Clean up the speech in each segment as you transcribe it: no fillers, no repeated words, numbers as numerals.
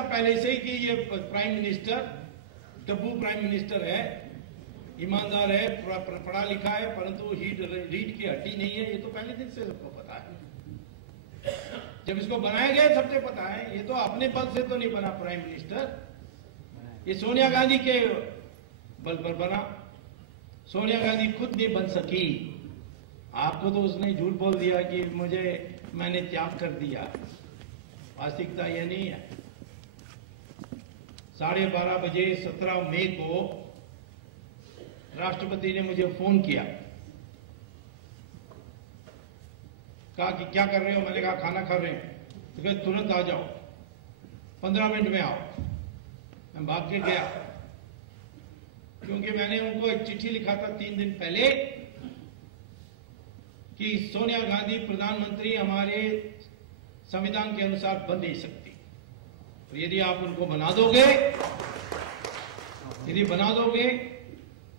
था पहले से कि ये प्राइम मिनिस्टर डब्बू प्राइम मिनिस्टर है, ईमानदार है, पढ़ा लिखा है, परंतु रीढ़ की हड्डी नहीं है। ये तो पहले दिन से सबको पता है। जब इसको बनाया गया सबसे पता है। ये तो अपने बल से तो नहीं बना प्राइम मिनिस्टर, ये सोनिया गांधी के बल पर बना। सोनिया गांधी खुद नहीं बन सकी। आपको तो उसने झूठ बोल दिया कि मैंने त्याग कर दिया। वास्तविकता यह नहीं है। 12:30 बजे 17 मई को राष्ट्रपति ने मुझे फोन किया, कहा कि क्या कर रहे हो? मैंने कहा खाना खा रहे हैं। तो कहा तुरंत आ जाओ, 15 मिनट में आओ। मैं भाग के गया, क्योंकि मैंने उनको एक चिट्ठी लिखा था 3 दिन पहले कि सोनिया गांधी प्रधानमंत्री हमारे संविधान के अनुसार बन नहीं सकती। और यदि आप उनको बना दोगे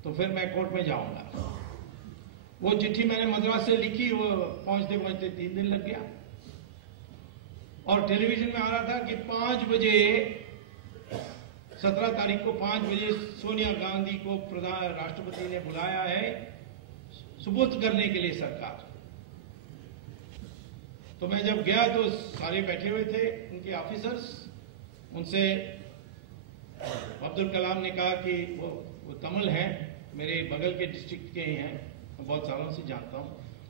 तो फिर मैं कोर्ट में जाऊंगा। वो चिट्ठी मैंने मद्रास से लिखी, वो पहुंचते पहुंचते 3 दिन लग गया। और टेलीविजन में आ रहा था कि 5 बजे 17 तारीख को 5 बजे सोनिया गांधी को राष्ट्रपति ने बुलाया है सुपुर्द करने के लिए सरकार। तो मैं जब गया तो सारे बैठे हुए थे उनके ऑफिसर्स। उनसे अब्दुल कलाम ने कहा कि वो तमिल हैं, मेरे बगल के डिस्ट्रिक्ट के ही हैं, मैं बहुत सालों से जानता हूं।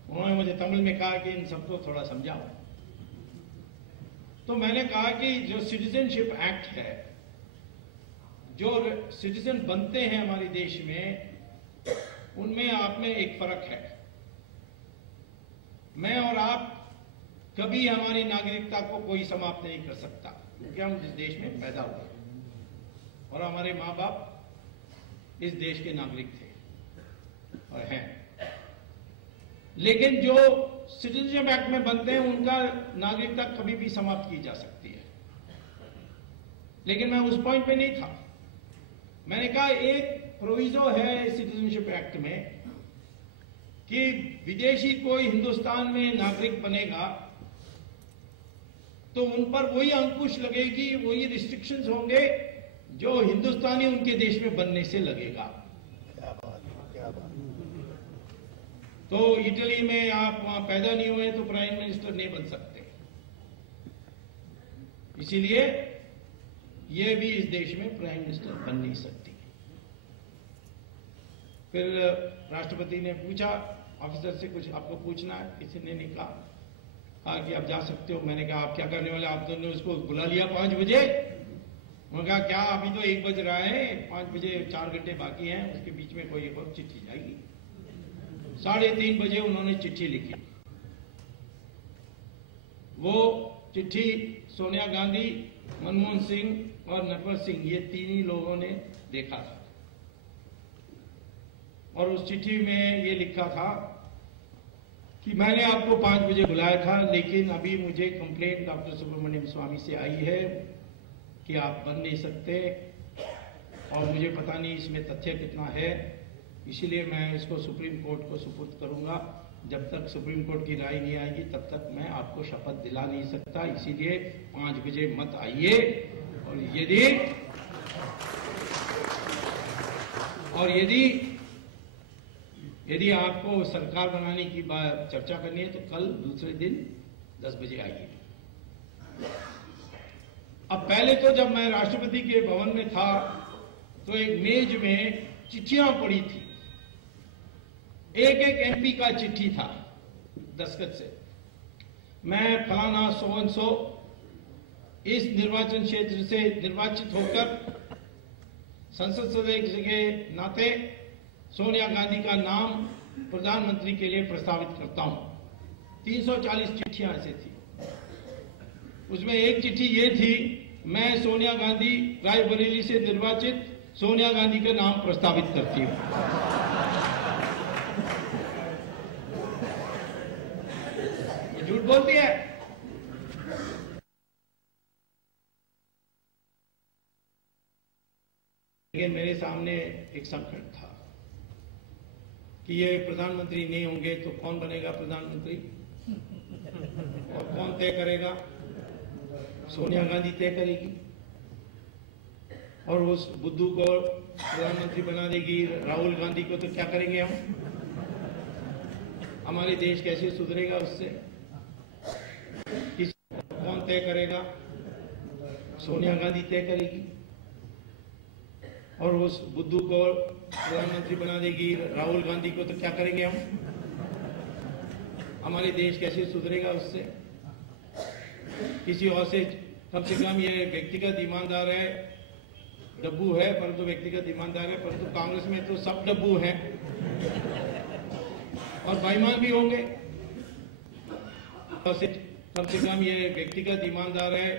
उन्होंने मुझे तमिल में कहा कि इन सबको थोड़ा समझाओ। तो मैंने कहा कि जो सिटीजनशिप एक्ट है, जो सिटीजन बनते हैं हमारे देश में, उनमें आप में एक फर्क है। मैं और आप कभी हमारी नागरिकता को कोई समाप्त नहीं कर सकता, क्योंकि हम इस देश में पैदा हुए और हमारे मां बाप इस देश के नागरिक थे और हैं। लेकिन जो सिटीजनशिप एक्ट में बनते हैं उनका नागरिकता कभी भी समाप्त की जा सकती है। लेकिन मैं उस पॉइंट पे नहीं था। मैंने कहा एक प्रोविजो है सिटीजनशिप एक्ट में कि विदेशी कोई हिंदुस्तान में नागरिक बनेगा तो उन पर वही अंकुश लगेगी, वही रिस्ट्रिक्शंस होंगे जो हिंदुस्तानी उनके देश में बनने से लगेगा। तो इटली में आप वहां पैदा नहीं हुए तो प्राइम मिनिस्टर नहीं बन सकते। इसीलिए यह भी इस देश में प्राइम मिनिस्टर बन नहीं सकती। फिर राष्ट्रपति ने पूछा ऑफिसर से, कुछ आपको पूछना है? किसी ने नहीं कहा कि आप जा सकते हो। मैंने कहा आप क्या करने वाले? आप दोनों ने उसको बुला लिया 5 बजे। उन्होंने कहा क्या अभी तो 1 बज रहा है, 5 बजे 4 घंटे बाकी हैं, उसके बीच में कोई एक और चिट्ठी जाएगी। 3:30 बजे उन्होंने चिट्ठी लिखी। वो चिट्ठी सोनिया गांधी, मनमोहन सिंह और नटवर सिंह, ये 3 ही लोगों ने देखा था। और उस चिट्ठी में ये लिखा था कि मैंने आपको 5 बजे बुलाया था, लेकिन अभी मुझे कंप्लेंट डॉक्टर सुब्रमण्यम स्वामी से आई है कि आप बन नहीं सकते और मुझे पता नहीं इसमें तथ्य कितना है, इसीलिए मैं इसको सुप्रीम कोर्ट को सुपुर्द करूंगा। जब तक सुप्रीम कोर्ट की राय नहीं आएगी तब तक मैं आपको शपथ दिला नहीं सकता, इसीलिए 5 बजे मत आइए। और यदि आपको सरकार बनाने की बात चर्चा करनी है तो कल दूसरे दिन 10 बजे आइए। अब पहले तो जब मैं राष्ट्रपति के भवन में था तो एक मेज में चिट्ठियां पड़ी थी। एक एमपी का चिट्ठी था दस्तखत से, मैं फलाना सो इस निर्वाचन क्षेत्र से निर्वाचित होकर संसद सदस्य के नाते सोनिया गांधी का नाम प्रधानमंत्री के लिए प्रस्तावित करता हूं। 340 चिट्ठियां ऐसे थी। उसमें एक चिट्ठी ये थी, मैं सोनिया गांधी रायबरेली से निर्वाचित सोनिया गांधी का नाम प्रस्तावित करती हूं। ये झूठ बोलती है। लेकिन मेरे सामने एक संकट था कि ये प्रधानमंत्री नहीं होंगे तो कौन बनेगा प्रधानमंत्री और कौन तय करेगा? सोनिया गांधी तय करेगी। और उस बुद्धू को प्रधानमंत्री बना देगी राहुल गांधी को, तो क्या करेंगे हम? हमारे देश कैसे सुधरेगा उससे? कौन तय करेगा? सोनिया गांधी तय करेगी। और उस बुद्धू को प्रधानमंत्री बना देगी राहुल गांधी को, तो क्या करेंगे हम? हमारे देश कैसे सुधरेगा उससे? किसी और से कम ये व्यक्तिगत ईमानदार है, डब्बू है, परंतु व्यक्तिगत ईमानदार है, परंतु कांग्रेस में तो सब डब्बू हैं और बेईमान भी होंगे। कम से कम ये व्यक्तिगत ईमानदार है,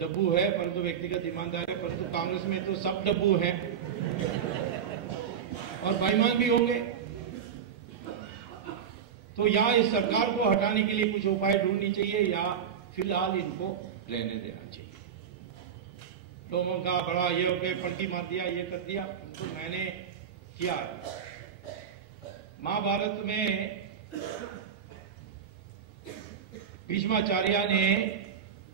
डब्बू है, परंतु व्यक्तिगत ईमानदार है, परंतु कांग्रेस में तो सब डब्बू हैं और बेईमान भी होंगे। तो या इस सरकार को हटाने के लिए कुछ उपाय ढूंढनी चाहिए या फिलहाल इनको रहने देना चाहिए। लोगों का बड़ा ये हो गए, पलटी मार दिया, ये कर दिया, तो मैंने किया। महाभारत में भीष्माचार्य ने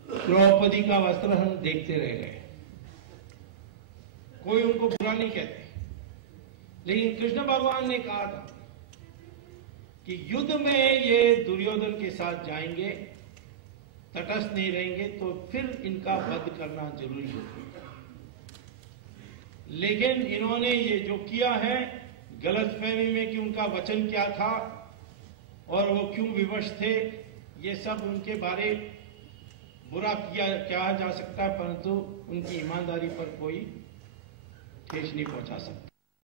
द्रौपदी का वस्त्र हम देखते रह गए, कोई उनको बुरा नहीं कहते, लेकिन कृष्ण भगवान ने कहा था कि युद्ध में ये दुर्योधन के साथ जाएंगे, तटस्थ नहीं रहेंगे, तो फिर इनका वध करना जरूरी होगा। लेकिन इन्होंने ये जो किया है गलतफहमी में कि उनका वचन क्या था और वो क्यों विवश थे, ये सब उनके बारे बुरा कहा जा सकता है, परंतु उनकी ईमानदारी पर कोई ठेस नहीं पहुंचा सकता।